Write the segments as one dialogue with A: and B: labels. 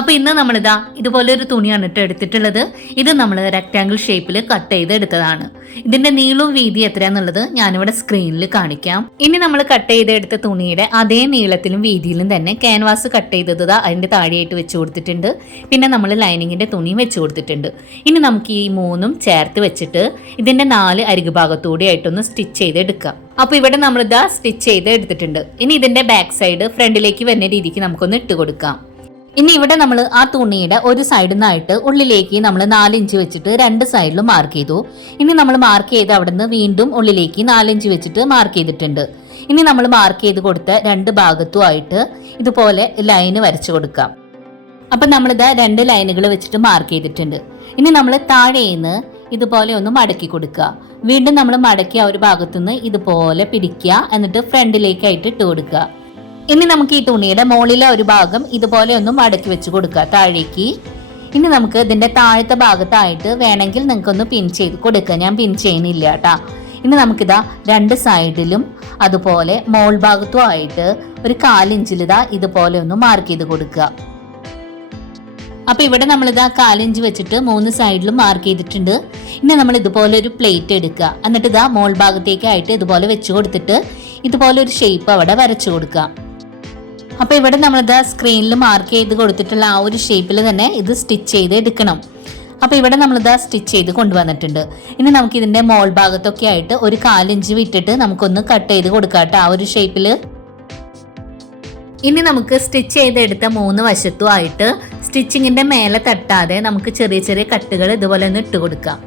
A: അപ്പൊ ഇന്ന് നമ്മളിതാ ഇതുപോലെ ഒരു തുണിയാണ് ഇട്ട് എടുത്തിട്ടുള്ളത്. ഇത് നമ്മൾ റെക്ടാങ്കിൾ ഷേപ്പിൽ കട്ട് ചെയ്ത് എടുത്തതാണ് ഇതിന്റെ നീളവും വീതി എത്രയാന്നുള്ളത് ഞാനിവിടെ സ്ക്രീനിൽ കാണിക്കാം. ഇനി നമ്മൾ കട്ട് ചെയ്ത് എടുത്ത തുണിയുടെ അതേ നീളത്തിലും വീതിയിലും തന്നെ ക്യാൻവാസ് കട്ട് ചെയ്തത് അതിന്റെ താഴെയായിട്ട് വെച്ച് കൊടുത്തിട്ടുണ്ട്. പിന്നെ നമ്മൾ ലൈനിങ്ങിന്റെ തുണിയും വെച്ച് കൊടുത്തിട്ടുണ്ട്. ഇനി നമുക്ക് ഈ മൂന്നും ചേർത്ത് വെച്ചിട്ട് ഇതിന്റെ നാല് അരികു ഭാഗത്തൂടെ ആയിട്ടൊന്ന് സ്റ്റിച്ച് ചെയ്തെടുക്കാം. അപ്പോൾ അപ്പൊ ഇവിടെ നമ്മളിതാ സ്റ്റിച്ച് ചെയ്ത് എടുത്തിട്ടുണ്ട് ഇനി ഇതിന്റെ ബാക്ക് സൈഡ് ഫ്രണ്ടിലേക്ക് വരുന്ന രീതിക്ക് നമുക്കൊന്ന് ഇട്ട് കൊടുക്കാം. ഇനി ഇവിടെ നമ്മൾ ആ തുണിയുടെ ഒരു സൈഡിൽ നിന്നായിട്ട് ഉള്ളിലേക്ക് നമ്മൾ നാലിഞ്ച് വെച്ചിട്ട് രണ്ട് സൈഡിലും മാർക്ക് ചെയ്തു. ഇനി നമ്മൾ മാർക്ക് ചെയ്ത് അവിടെ നിന്ന് വീണ്ടും ഉള്ളിലേക്ക് നാലിഞ്ച് വെച്ചിട്ട് മാർക്ക് ചെയ്തിട്ടുണ്ട്. ഇനി നമ്മൾ മാർക്ക് ചെയ്ത് കൊടുത്ത രണ്ട് ഭാഗത്തുമായിട്ട് ഇതുപോലെ ലൈന് വരച്ചു കൊടുക്കാം. അപ്പം നമ്മളിത് രണ്ട് ലൈനുകൾ വെച്ചിട്ട് മാർക്ക് ചെയ്തിട്ടുണ്ട്. ഇനി നമ്മൾ താഴേന്ന് ഇതുപോലെ ഒന്ന് മടക്കി കൊടുക്കുക. വീണ്ടും നമ്മൾ മടക്കി ആ ഒരു ഭാഗത്തുനിന്ന് ഇതുപോലെ പിടിക്കുക. എന്നിട്ട് ഫ്രണ്ടിലേക്കായിട്ട് ഇട്ട് കൊടുക്കുക. ഇനി നമുക്ക് ഈ തുണിയുടെ മുകളിലെ ഒരു ഭാഗം ഇതുപോലെ ഒന്ന് മടക്കി വെച്ച് കൊടുക്കുക. താഴേക്ക്. ഇനി നമുക്ക് ഇതിന്റെ താഴത്തെ ഭാഗത്തായിട്ട് വേണമെങ്കിൽ നിങ്ങൾക്കൊന്ന് പിൻ ചെയ്ത് കൊടുക്കുക ഞാൻ പിൻ ചെയ്യുന്നില്ല കേട്ടാ. ഇനി നമുക്കിതാ രണ്ട് സൈഡിലും അതുപോലെ മോൾ ഭാഗത്തും ആയിട്ട് ഒരു കാലിഞ്ചിൽ ഇതാ ഇതുപോലെ ഒന്ന് മാർക്ക് ചെയ്ത് കൊടുക്കുക. അപ്പൊ ഇവിടെ നമ്മൾ ഇതാ കാലിഞ്ച് വെച്ചിട്ട് മൂന്ന് സൈഡിലും മാർക്ക് ചെയ്തിട്ടുണ്ട്. ഇനി നമ്മൾ ഇതുപോലെ ഒരു പ്ലേറ്റ് എടുക്കുക. എന്നിട്ട് ഇതാ മോൾ ഭാഗത്തേക്കായിട്ട് ഇതുപോലെ വെച്ച് കൊടുത്തിട്ട് ഇതുപോലെ ഒരു ഷേപ്പ് അവിടെ വരച്ചു കൊടുക്കുക. അപ്പോൾ ഇവിടെ നമ്മളിത് സ്ക്രീനിൽ മാർക്ക് ചെയ്ത് കൊടുത്തിട്ടുള്ള ആ ഒരു ഷേപ്പിൽ തന്നെ ഇത് സ്റ്റിച്ച് ചെയ്ത് എടുക്കണം. അപ്പോൾ ഇവിടെ നമ്മളിത് സ്റ്റിച്ച് ചെയ്ത് കൊണ്ടുവന്നിട്ടുണ്ട്. ഇനി നമുക്ക് ഇതിന്റെ മോൾ ഭാഗത്തൊക്കെ ആയിട്ട് ഒരു കാലിഞ്ച് വിട്ടിട്ട് നമുക്കൊന്ന് കട്ട് ചെയ്ത് കൊടുക്കാം ആ ഒരു ഷേപ്പിൽ ഇനി നമുക്ക് സ്റ്റിച്ച് ചെയ്തെടുത്ത മൂന്ന് വശത്തുമായിട്ട് സ്റ്റിച്ചിങ്ങിന്റെ മേലെ തട്ടാതെ നമുക്ക് ചെറിയ ചെറിയ കട്ടുകൾ ഇതുപോലെ ഒന്ന് ഇട്ട് കൊടുക്കാം.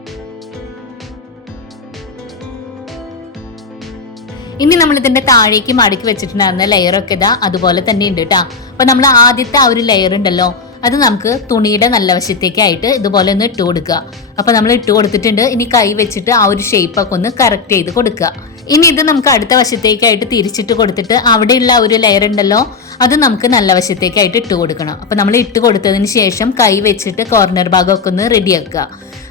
A: ഇനി നമ്മൾ ഇതിന്റെ താഴേക്ക് മടക്കി വെച്ചിട്ടുണ്ടായിരുന്ന ലെയർ ഒക്കെ ഇതാ അതുപോലെ തന്നെ ഉണ്ട് കേട്ടോ അപ്പൊ നമ്മൾ ആദ്യത്തെ ആ ഒരു ലെയർ ഉണ്ടല്ലോ അത് നമുക്ക് തുണിയുടെ നല്ല വശത്തേക്കായിട്ട് ഇതുപോലെ ഒന്ന് ഇട്ട് കൊടുക്കുക. അപ്പൊ നമ്മൾ ഇട്ട് കൊടുത്തിട്ടുണ്ട് ഇനി കൈ വെച്ചിട്ട് ആ ഒരു ഷേപ്പ് ഒക്കെ ഒന്ന് കറക്റ്റ് ചെയ്ത് കൊടുക്കുക. ഇനി ഇത് നമുക്ക് അടുത്ത വശത്തേക്കായിട്ട് തിരിച്ചിട്ട് കൊടുത്തിട്ട് അവിടെയുള്ള ഒരു ലെയർ ഉണ്ടല്ലോ അത് നമുക്ക് നല്ല വശത്തേക്കായിട്ട് ഇട്ട് കൊടുക്കണം. അപ്പൊ നമ്മൾ ഇട്ട് കൊടുത്തതിന് ശേഷം കൈ വെച്ചിട്ട് കോർണർ ഭാഗമൊക്കെ ഒന്ന് റെഡിയാക്കുക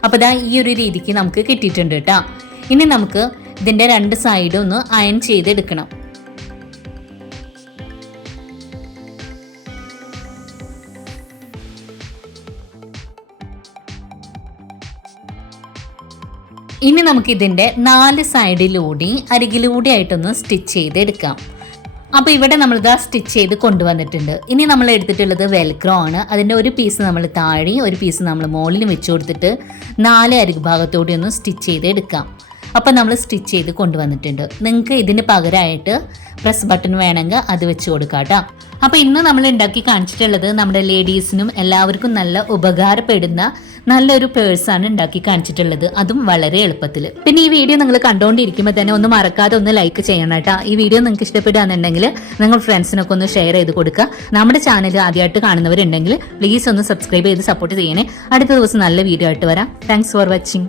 A: അപ്പൊ ഇതാ ഈ ഒരു രീതിക്ക് നമുക്ക് കിട്ടിയിട്ടുണ്ട് കേട്ടോ ഇനി നമുക്ക് ഇതിന്റെ രണ്ട് സൈഡും ഒന്ന് അയൺ ചെയ്തെടുക്കണം. ഇനി നമുക്ക് ഇതിന്റെ നാല് സൈഡിലൂടെ അരികിലൂടെ ആയിട്ടൊന്ന് സ്റ്റിച്ച് ചെയ്തെടുക്കാം. അപ്പോൾ ഇവിടെ നമ്മൾ ഇതാ സ്റ്റിച്ച് ചെയ്ത് കൊണ്ടുവന്നിട്ടുണ്ട്. ഇനി നമ്മൾ എടുത്തിട്ടുള്ളത് വെൽക്രോ ആണ്. അതിന്റെ ഒരു പീസ് നമ്മൾ താഴെയും ഒരു പീസ് നമ്മൾ മുകളിലും വെച്ച് കൊടുത്തിട്ട് നാല് അരികു ഭാഗത്തോടെ ഒന്ന് സ്റ്റിച്ച് ചെയ്ത് എടുക്കാം അപ്പം നമ്മൾ സ്റ്റിച്ച് ചെയ്ത് കൊണ്ടുവന്നിട്ടുണ്ട്. നിങ്ങൾക്ക് ഇതിന് പകരമായിട്ട് പ്രസ് ബട്ടൺ വേണമെങ്കിൽ അത് വെച്ച് കൊടുക്കാം അപ്പോൾ ഇന്ന് നമ്മൾ ഉണ്ടാക്കി കാണിച്ചിട്ടുള്ളത് നമ്മുടെ ലേഡീസിനും എല്ലാവർക്കും നല്ല ഉപകാരപ്പെടുന്ന നല്ലൊരു പേഴ്സാണ് ഉണ്ടാക്കി കാണിച്ചിട്ടുള്ളത്. അതും വളരെ എളുപ്പത്തിൽ പിന്നെ ഈ വീഡിയോ നിങ്ങൾ കണ്ടുകൊണ്ടിരിക്കുമ്പോൾ തന്നെ ഒന്ന് മറക്കാതെ ഒന്ന് ലൈക്ക് ചെയ്യണം കേട്ടോ. ഈ വീഡിയോ നിങ്ങൾക്ക് ഇഷ്ടപ്പെടുകയാണെന്നുണ്ടെങ്കിൽ നിങ്ങൾ ഫ്രണ്ട്സിനൊക്കെ ഒന്ന് ഷെയർ ചെയ്ത് കൊടുക്കുക. നമ്മുടെ ചാനൽ ആദ്യമായിട്ട് കാണുന്നവരുണ്ടെങ്കിൽ പ്ലീസ് ഒന്ന് സബ്സ്ക്രൈബ് ചെയ്ത് സപ്പോർട്ട് ചെയ്യണേ. അടുത്ത ദിവസം നല്ല വീഡിയോ ആയിട്ട് വരാം. Thanks for watching